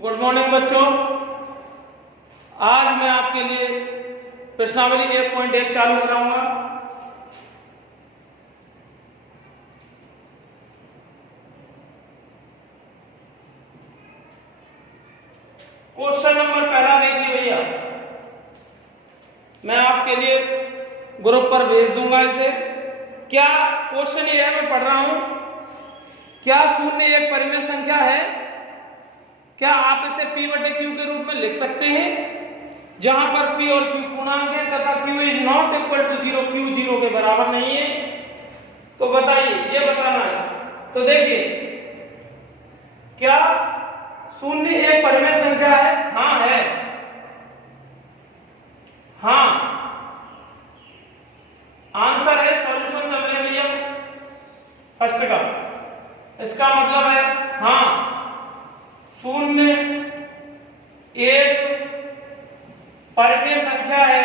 Good morning बच्चों। आज मैं आपके लिए प्रश्नावली 1.1 चालू कराऊंगा। क्वेश्चन नंबर पहला देखिए भैया, मैं आपके लिए ग्रुप पर भेज दूंगा इसे। क्या क्वेश्चन ये है, मैं पढ़ रहा हूं। क्या शून्य एक परिमेय संख्या है? क्या आप इसे p बटे q के रूप में लिख सकते हैं, जहां पर p और q पूर्णांक है तथा q is not equal to 0, q 0 के बराबर नहीं है? तो बताइए, ये बताना है। तो देखिए, क्या शून्य एक परिमेय संख्या है? हाँ है। हाँ, आंसर है, सॉल्यूशन चल रहे भैया फर्स्ट का। इसका मतलब है हाँ, शून्य एक परिमेय संख्या है।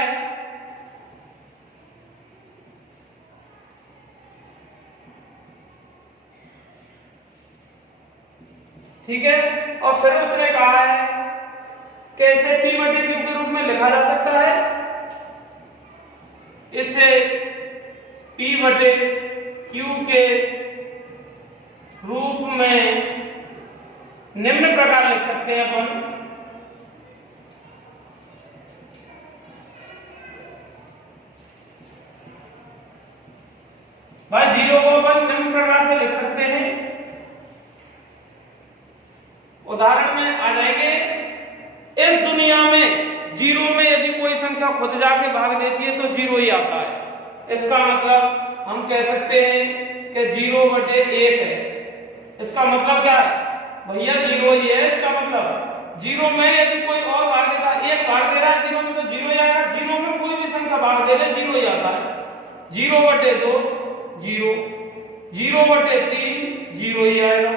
ठीक है, और फिर उसने कहा है कि इसे p बटे q के रूप में लिखा जा सकता है। इसे p बटे q के रूप में निम्न प्रकार लिख सकते हैं अपन। भाई जीरो को अपन निम्न प्रकार से लिख सकते हैं। उदाहरण में आ जाएंगे, इस दुनिया में जीरो में यदि कोई संख्या खुद जाके भाग देती है तो जीरो ही आता है। इसका मतलब हम कह सकते हैं कि 0/1 है। इसका मतलब क्या है भैया? जीरो ही है। इसका मतलब जीरो में यदि कोई और भाग देता है, एक भाग दे रहा है जीरो में, तो जीरो ही आएगा। जीरो में कोई भी संख्या भाग दे ले, जीरो ही आता है। 0/2 जीरो, 0/3 जीरो ही आएगा।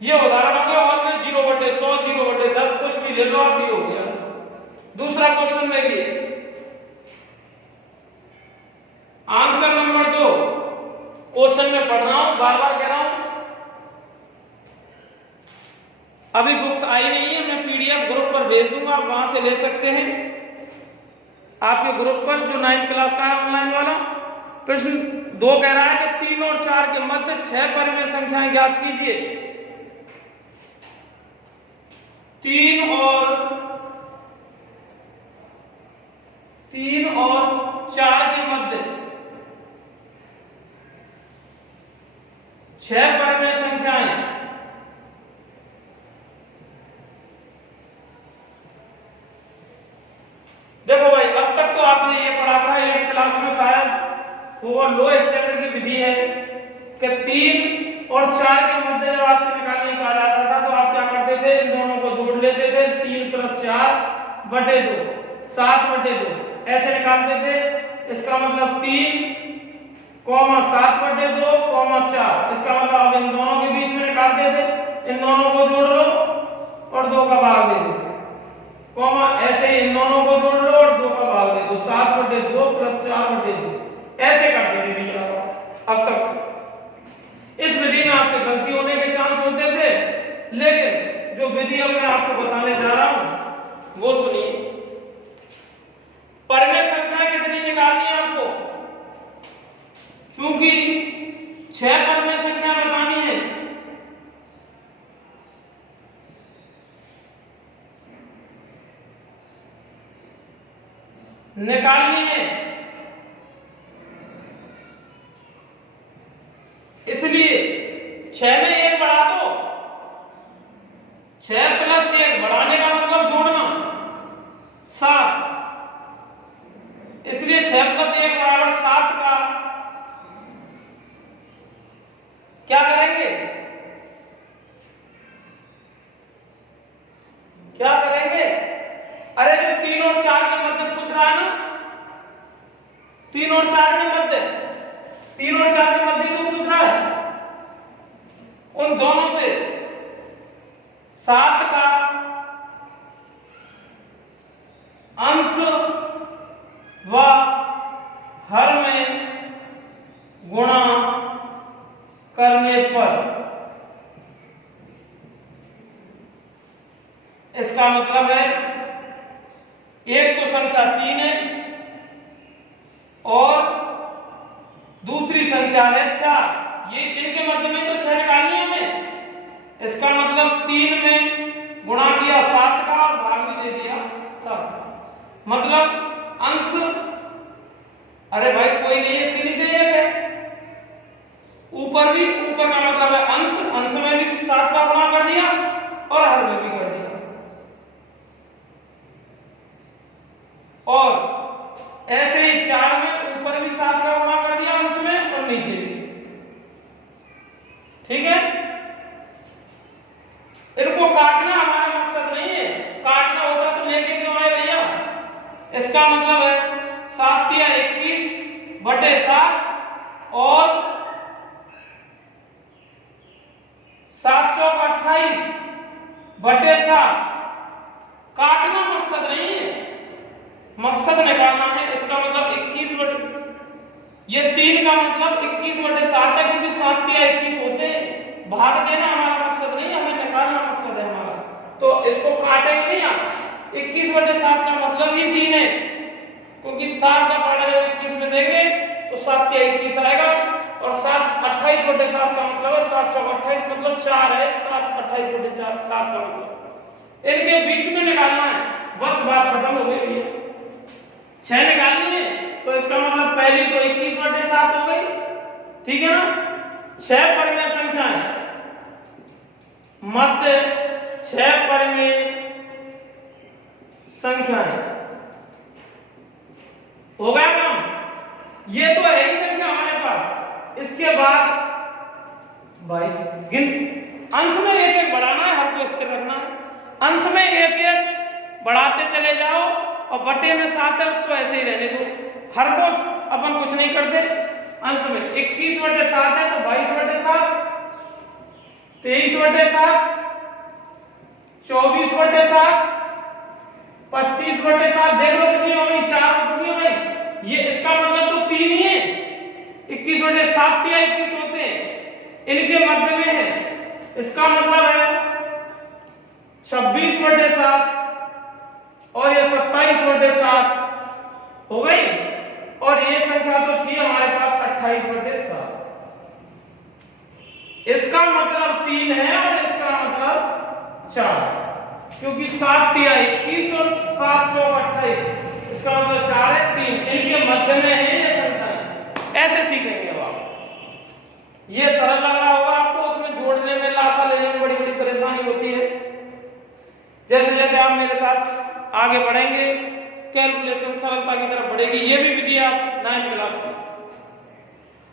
ये उदाहरण हो गया। और में 0/100, 0/10 कुछ भी ले लो आप, ही हो गया। दूसरा क्वेश्चन देखिए, आंसर नंबर 2। क्वेश्चन में पढ़ रहा हूं, बार बार कह रहा हूं। अभी बुक्स आई नहीं है, मैं पीडीएफ ग्रुप पर भेज दूंगा, आप वहां से ले सकते हैं। आपके ग्रुप पर जो 9th क्लास का है ऑनलाइन वाला। प्रश्न 2 कह रहा है कि 3 और 4 के मध्य 6 परिमेय संख्याएं ज्ञात कीजिए। 3 और 4 के मध्य 6 परिमेय संख्याएं। देखो भाई, अब तक तो आपने ये पढ़ा था 8th क्लास में, शायद वो लो स्टैंडर्ड की विधि है कि 3 और 4 के मध्य जब आपसे निकालने कहा जाता था तो आप क्या करते थे? इन दोनों को जोड़ लेते थे। 3 + 4/2, 7/2 ऐसे निकालते थे। इसका मतलब 3, 7/2, 4। इसका मतलब अब इन दोनों के बीच में निकालते थे। इन दोनों को जोड़ लो और 2 का भाग दे दो, ऐसे इन दोनों को जोड़ लो और 2 का भाग दे दो। 7/2 + 4/2 ऐसे करते थे भैया अब तक। इस विधि में आपसे गलती होने के चांस होते थे, लेकिन जो विधि अब मैं आपको बताने जा रहा हूं वो सुनिए। परिमेय संख्या कितनी निकालनी है आपको? क्योंकि 6 परिमेय संख्या बतानी है। निकालनी है, इसलिए 6 में 1 बढ़ा दो। 6 + 1 बढ़ाने का मतलब जोड़ना 7, इसलिए 6 + 1 = 7 का क्या करेंगे? क्या करेंगे? अरे जो 3 और 4 के मध्य पूछ रहा है ना, 3 और 4 के मध्य, 3 और 4 के मध्य तो पूछ रहा है, उन दोनों से 7 का अंश व हर में गुणा करने पर इसका मतलब है एक तो संख्या 3 है और दूसरी संख्या है 4। ये इनके मध्य में तो 6 निकालनी है हमें। इसका मतलब 3 में गुणा किया 7 का और भाग भी दे दिया 7 का, मतलब अंश, अरे भाई कोई नहीं है, इसके नीचे एक है, ऊपर भी, ऊपर का मतलब है अंश, अंश में भी 7 का गुणा कर दिया और हर में भी कर दिया। और ऐसे ही 4 में ऊपर भी 7 का गुणा कर दिया अंश में और नीचे भी। ठीक है, इनको काटना हमारा मकसद नहीं है, काटना होता तो लेके क्यों आए भैया। इसका मतलब है 7 या 21 बटे 7 और 7 चौक 28 बटे 7। काटना मकसद नहीं है, मकसद निकालना है। इसका मतलब 21 बटे, ये 3 का मतलब 21 बटे 7 है, क्योंकि 7 या 21 होते हैं। भाग देना हमारा मकसद नहीं, हमें निकालना मकसद है हमारा। तो इसको काटेंगे नहीं आप। 21 बटे 7 का मतलब ही 3 है, क्योंकि 7 का पार्ट जब 21 में देंगे तो 7 या 21 आएगा, और 7 28 बटे 7 का मतलब है 7 चौक 28 मतलब 4 है। 7 28 बटे 4 7 का मतलब इनके बीच में निकालना है, बस बात खत्म हो गई। 6 निकालनी है तो इसका मतलब पहली तो 21 बटे 7 हो गई, ठीक है ना। 6 परिमेय संख्याएं, मध्य 6 परिमेय संख्याएं, हो गया काम। ये तो है ही संख्या हमारे पास। इसके बाद 22 गिन, अंश में एक एक बढ़ाना है, हर को स्थिर रखना है। अंश में एक एक बढ़ाते चले जाओ और बटे में 7 है उसको ऐसे ही रहने दो, हर को अपन कुछ नहीं करते। अंश में 21 बटे 7 है तो 22 बटे 7, 23 बटे 7, 24 बटे 7, 25 बटे 7, देख लो कितनी हो गई, 4 हो चुकी हो गई। ये इसका मतलब तो 3 ही है, 21 बटे 7 या 21 होते हैं, इनके मध्य में है। इसका मतलब है 26 बटे 7 और ये 27 बटे 7 हो गई, और ये संख्या तो थी हमारे पास 28 बटे 7। इसका मतलब 3 है और इसका मतलब 4, क्योंकि 7 या 21 और 7 चौक 28, इसका मतलब 4 है, 3 इनके मध्य में है ये संख्याएं। ऐसे सीखेंगे अब आप। ये सरल लग रहा होगा आपको, उसमें जोड़ने में लासा लेने में बड़ी बड़ी परेशानी होती है। जैसे जैसे आप मेरे साथ आगे बढ़ेंगे कैलकुलेशन सरलता की तरफ बढ़ेगी। ये भी विधि आप 9th क्लास में।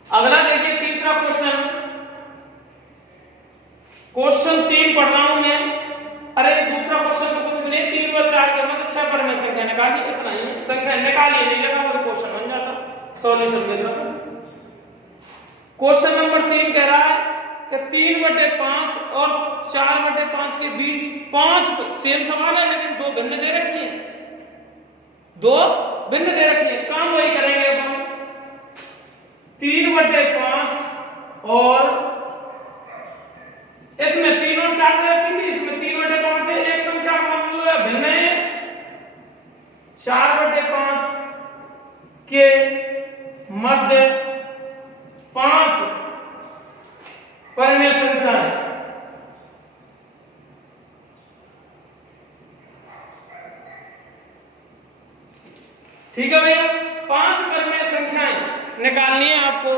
अगला देखिए तीसरा क्वेश्चन, क्वेश्चन 3 पढ़ रहा हूं मैं। अरे दूसरा क्वेश्चन तो कुछ भी नहीं, 3 व 4 के मतलब 6 परिमेय संख्या निकालिए, इतना ही है। संख्या निकालिए नहीं लगा वो क्वेश्चन बन जाता, सॉल्यूशन मिल रहा। क्वेश्चन नंबर 3 कह रहा है कि 3 बटे 5 और 4 बटे 5 के बीच 5 सेम समान है, लेकिन 2 भिन्न दे रखी है, 2 भिन्न दे रखी है। काम वही करेंगे अपन, 3 बटे 5 और इसमें 3 और 4 दे रखी थी, इसमें 3 बटे 5 है, एक संख्या मान लो या भिन्न है। 4 बटे 5 के मध्य 5 परिमेय संख्या है। ठीक है भैया, 5 परिमेय संख्याएं निकालनी है आपको,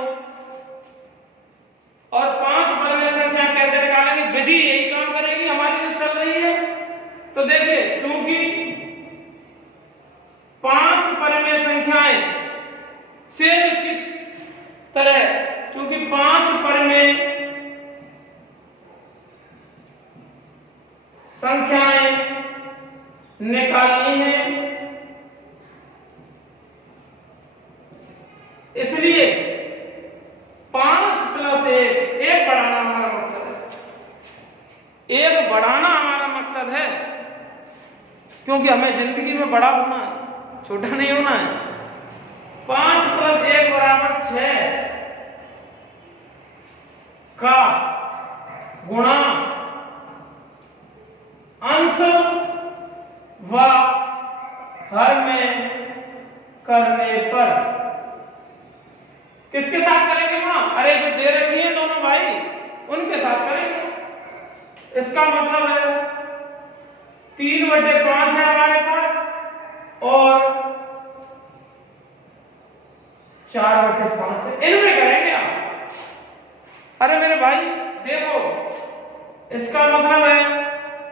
और 5 परिमेय संख्या कैसे निकालेंगे, विधि यही काम करेगी हमारी जो चल रही है। तो देखिए, चूंकि 5 परिमेय संख्याएं सेम इसकी तरह, क्योंकि 5 परिमेय संख्याएं निकालनी है, इसलिए 5 + 1 बढ़ाना हमारा मकसद है। 1 बढ़ाना हमारा मकसद है, क्योंकि हमें जिंदगी में बड़ा होना है, छोटा नहीं होना है। 5 + 1 बराबर 6 का गुणा अंश हर में करने पर किसके साथ करेंगे वहां? अरे जो दे रखी है दोनों भाई उनके साथ करेंगे। इसका मतलब है 3/5 है हमारे पास और 4/5 है, इनमें करेंगे आप। अरे मेरे भाई देखो, इसका मतलब है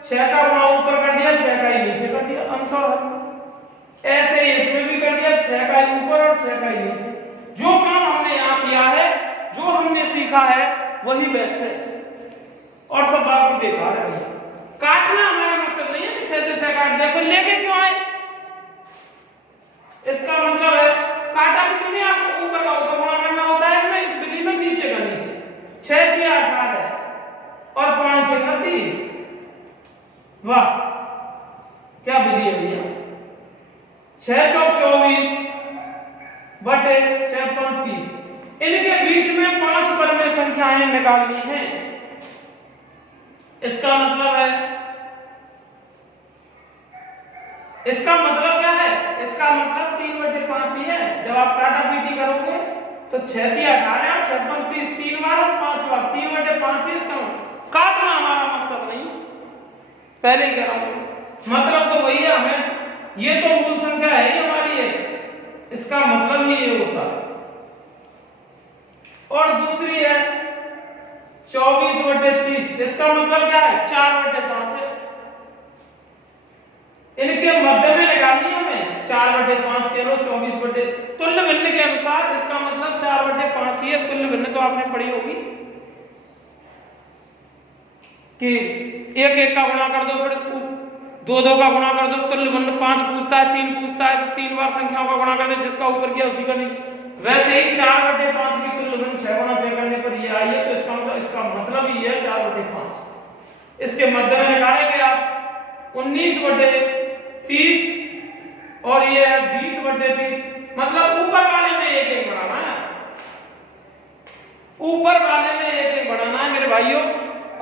6 का गुणा ऊपर कर दिया, 6 का ही नीचे कर दिया, आंसर। ऐसे ही इसमें भी कर दिया, 6 का ही ऊपर और 6 का ही नीचे। जो काम हमने यहाँ किया है, जो हमने सीखा है वही बेस्ट है, और सब बात बेकार है भैया। काटना हमारा मकसद नहीं है, 6 से 6 काट दिया, फिर लेके क्यों आए? इसका मतलब है काटा भी नहीं, आपको ऊपर का ऊपर गुणा करना होता है ना, इस विधि में नीचे का नीचे। 6 दिया 18 और 5 6 30। वाह क्या विधि है भैया। 6 चौक 24 बटे 6 पंच 30। इनके बीच में 5 परमेय संख्याएं निकालनी है। इसका मतलब क्या है? इसका मतलब 3/5 ही है। जब आप काटा पीटी करोगे तो 6 दिया 18 और 6 पंच 30, 3 बार और 5 बार, 3/5 ही इसका काटना हमारा मकसद नहीं, पहले ही कह रहा हूं। मतलब तो वही है, हमें ये तो मूल संख्या है ही हमारी है, इसका मतलब ही ये होता है। और दूसरी है 24/30, इसका मतलब क्या है? 4/5 है। इनके मध्य में निकालनी हमें 4/5 के लो 24 तुल्य भिन्न के अनुसार, इसका मतलब 4/5 ही है। तुल्य भिन्न तो आपने पढ़ी होगी कि 1 का गुणा कर दो, फिर 2 का गुणा कर दो, तुल्य भिन्न 5 पूछता है, 3 पूछता है तो 3 बार संख्याओं का गुणा कर दो, जिसका ऊपर किया उसी का नीचे। वैसे ही 4/5 की तुल्य भिन्न 6 गुणा 6 करने पर ये आई है, तो इसका मतलब ही है 4/5। इसके मध्य में निकालेंगे आप 19/30 और ये है 20/30। मतलब ऊपर वाले में 1 बढ़ाना है, ऊपर वाले में 1 बढ़ाना है मेरे भाइयों,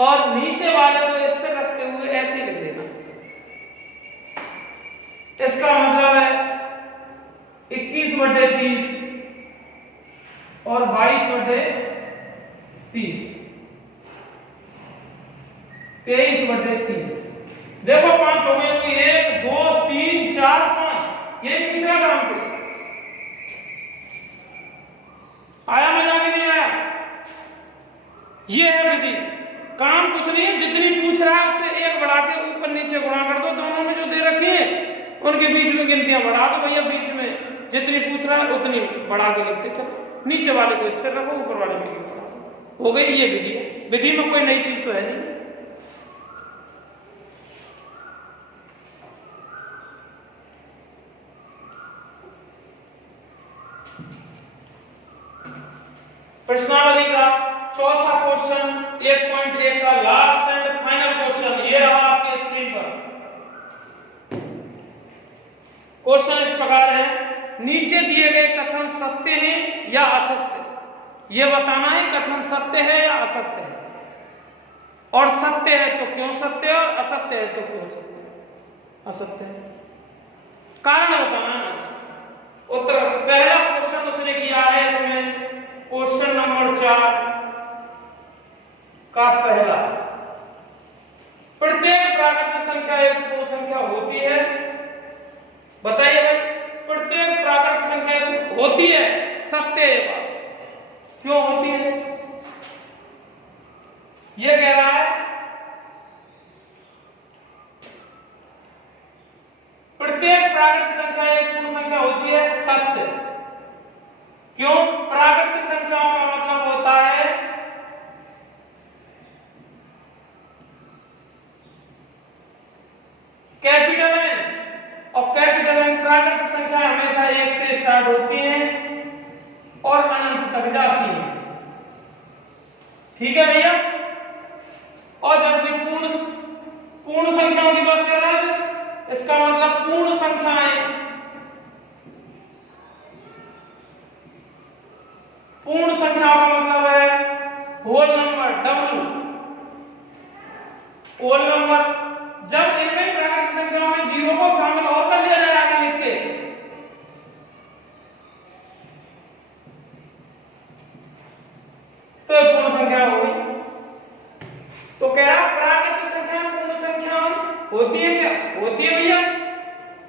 और नीचे वाले को स्थिर रखते हुए ऐसे ही लिख देना। इसका मतलब है 21/30 और 22/30, 23/30। देखो 5 हो गए, 1 2 3 4 5। ये तीसरा काम से आया, मजा कि नहीं आया? ये है विधि। काम कुछ नहीं है, जितनी पूछ रहा है उससे 1 बढ़ा के ऊपर नीचे गुणा कर दो। दोनों में जो दे रखी है उनके बीच में गिनतियां बढ़ा दो भैया, बीच में जितनी पूछ रहा है उतनी बढ़ा के लिखते चलो। नीचे वाले को स्थिर रखो, ऊपर वाले में बढ़ा दो। हो गई ये विधि है। विधि में कोई नई चीज तो है नहीं। प्रश्नावली का चौथा क्वेश्चन 1.1 का लास्ट एंड फाइनल क्वेश्चन ये रहा आपके स्क्रीन पर। क्वेश्चन इस प्रकार है, नीचे दिए गए कथन सत्य हैं या असत्य? यह बताना है कथन सत्य है या असत्य है, और सत्य है तो क्यों सत्य और असत्य है तो क्यों असत्य है। कारण बताना है। उत्तर पहला क्वेश्चन उसने किया है इसमें, क्वेश्चन नंबर 4 का पहला, प्रत्येक प्राकृतिक संख्या एक पूर्ण संख्या होती है। बताइए भाई, प्रत्येक प्राकृतिक संख्या होती है, सत्य है बात। क्यों होती है? यह कह रहा है प्रत्येक प्राकृतिक संख्या एक पूर्ण संख्या होती है, सत्य। क्यों? प्राकृतिक संख्याओं का मतलब होता है कैपिटल एन, और कैपिटल एन प्राकृतिक संख्या हमेशा 1 से स्टार्ट होती हैं और अनंत तक जाती हैं। ठीक है भैया? और जब भी पूर्ण संख्याओं की बात कर रहा है, इसका मतलब पूर्ण संख्याएं, पूर्ण संख्याओं का मतलब है whole number, W whole number. जब इनमें प्राकृतिक संख्याओं में 0 को शामिल और कर लिया जाए आगे लिख के, तो कह रहा प्राकृत संख्या पूर्ण संख्या होती है क्या? होती है भैया।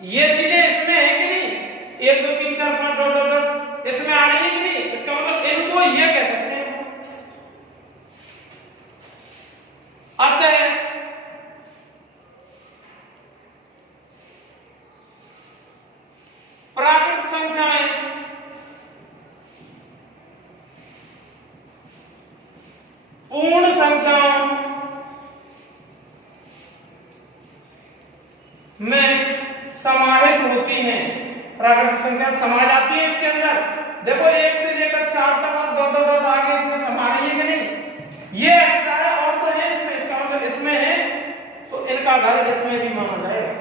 ये चीजें इसमें है कि नहीं, 1 2 3 4 5 डॉट डॉट डॉट इसमें आ रही है कि नहीं? इसका मतलब इनको ये कह सकते हैं। अतः प्राकृत संख्याएं पूर्ण संख्याओं में समाहित होती हैं। प्राकृतिक संख्या समा जाती है इसके अंदर। देखो 1 से लेकर 4 तक और डॉट डॉट डॉट आगे इसमें समा रही है कि नहीं? ये एक्स्ट्रा है और तो है इसमें, इसका मतलब इसमें है तो इनका घर इसमें भी माना जाएगा।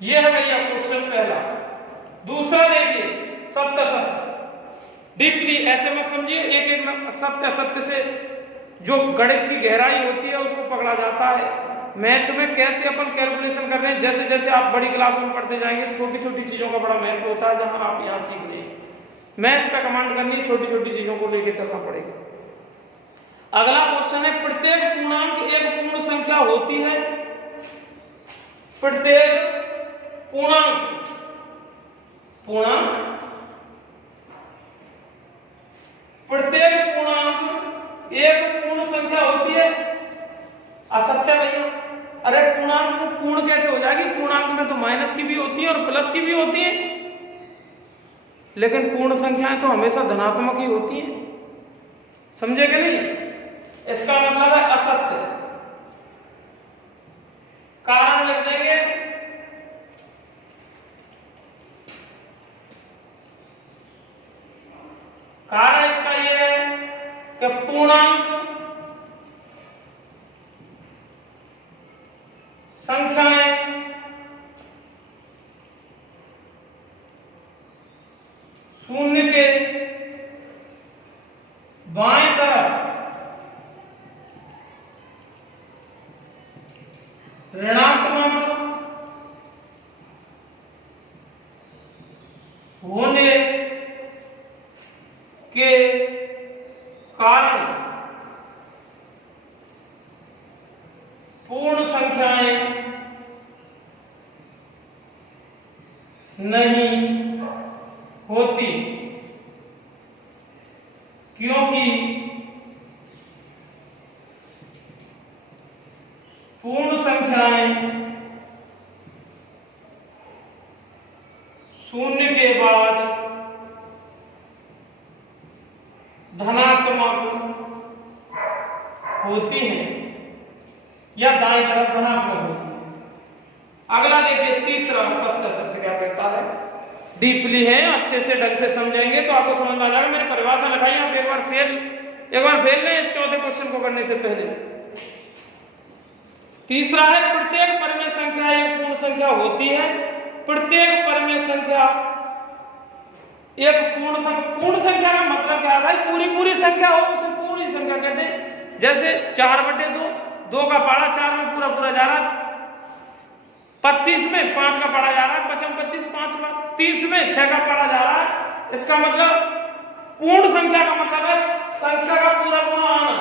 ये है भैया क्वेश्चन पहला। दूसरा देखिए सत्य सत्य। डीपली ऐसे मत समझिए, एक एक सत्य सत्य से जो गणित की गहराई होती है उसको पकड़ा जाता है। मैथ में कैसे अपन कैलकुलेशन कर रहे हैं, जैसे जैसे आप बड़ी क्लास में पढ़ते जाएंगे छोटी छोटी चीजों का बड़ा महत्व होता है, जहां आप यहाँ सीख लेंगे। मैथ पे कमांड करनी है, छोटी छोटी चीजों को लेकर चलना पड़ेगा। अगला क्वेश्चन है प्रत्येक पूर्णांक एक पूर्ण संख्या होती है। प्रत्येक पूर्णांक प्रत्येक पूर्णांक एक पूर्ण संख्या होती है। असत्य भैया। अरे पूर्णांक पूर्ण कैसे हो जाएगी? पूर्णांक में तो माइनस की भी होती है और प्लस की भी होती है, लेकिन पूर्ण संख्याएं तो हमेशा धनात्मक ही होती हैं। समझे कि नहीं? इसका मतलब है असत्य। कारण लिख देंगे। कारण इसका यह है कि पूर्णांक संख्याएं शून्य के बाएं तरफ ऋणात्मक होने के कारण पूर्ण संख्याएं नहीं होती, क्योंकि पूर्ण संख्याएं शून्य के बाद धनात्मक होती हैं या दाएं तरफ धनात्मक होती है। अगला देखिए तीसरा सत्य सत्य क्या कहता है। डीपली है, अच्छे से ढंग से समझेंगे तो आपको समझ में आ जाएगा। मैंने परिभाषा लिखाई, आप एक बार फेल लें इस चौथे क्वेश्चन को करने से पहले। तीसरा है प्रत्येक परिमेय संख्या एक पूर्ण संख्या होती है। प्रत्येक परिमेय संख्या एक पूर्ण संख्या का मतलब क्या है भाई? पूरी संख्या हो उसे पूरी संख्या कहते हैं। जैसे 4/2, 2 का पाड़ा 4 में पूरा पूरा जा रहा, 25 में 5 का पाड़ा जा रहा है, 5 25 5 30 में 6 का पाड़ा जा रहा है। इसका मतलब पूर्ण संख्या का मतलब है संख्या का पूरा आना।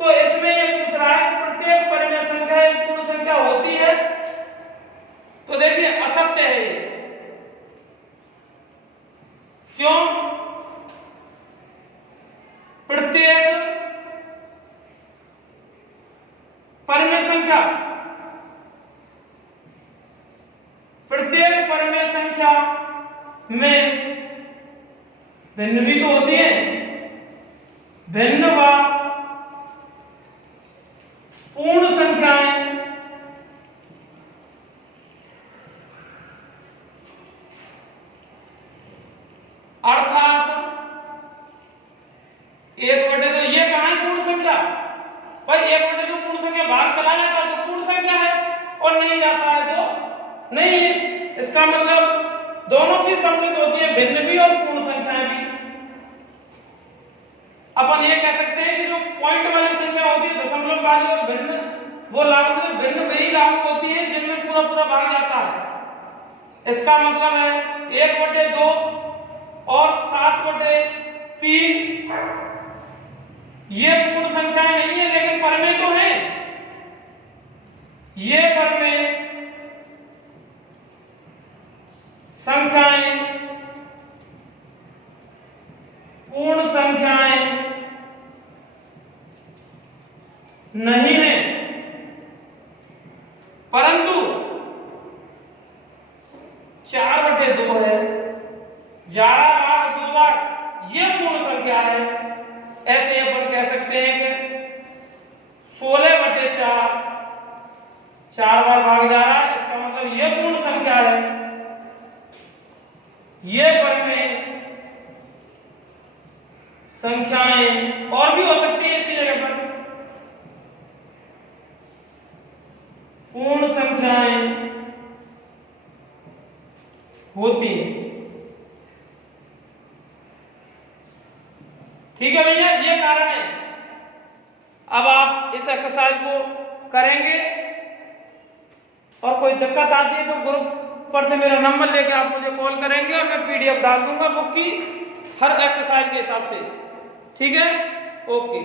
तो इसमें ये पूछ रहा है कि प्रत्येक परिमेय संख्या एक पूर्ण संख्या होती है। तो देखिए असत्य है ये। क्यों? प्रत्येक परिमेय संख्या में भिन्न भी तो होती है। भिन्न व पूर्ण संख्याएं अर्थात 1/2 तो ये कहां है पूर्ण संख्या? भाई 1/2 पूर्ण संख्या भाग चला जाता है तो पूर्ण संख्या है, और नहीं जाता है तो नहीं है। इसका मतलब दोनों चीज सम्मिलित होती है, भिन्न भी और पूर्ण संख्याएं भी। अपन ये कह सकते हैं कि जो पॉइंट वाली संख्या होती है, दशमलव वाली और भिन्न, वो लागू भिन्न वही लागू होती है जिनमें पूरा पूरा भाग जाता है। इसका मतलब है 1/2 और 7/3 ये पूर्ण संख्याएं नहीं है, लेकिन परमें तो हैं। ये परमें संख्याएं पूर्ण संख्याएं नहीं है, परंतु 4/2 है, 11 बार 2 बार ये पूर्ण संख्या है। ऐसे अपन कह सकते हैं कि 16/4 4 बार भाग जा रहा है, इसका मतलब ये पूर्ण संख्या है। ये परमें संख्याएं और भी हो सकती है इसकी जगह पर, पूर्ण संख्याएं होती हैं। ठीक है भैया, ये कारण है। अब आप इस एक्सरसाइज को करेंगे और कोई दिक्कत आती है तो ग्रुप पर से मेरा नंबर लेके आप मुझे कॉल करेंगे और मैं PDF डाल दूंगा बुक की हर एक्सरसाइज के हिसाब से। ठीक है, ओके।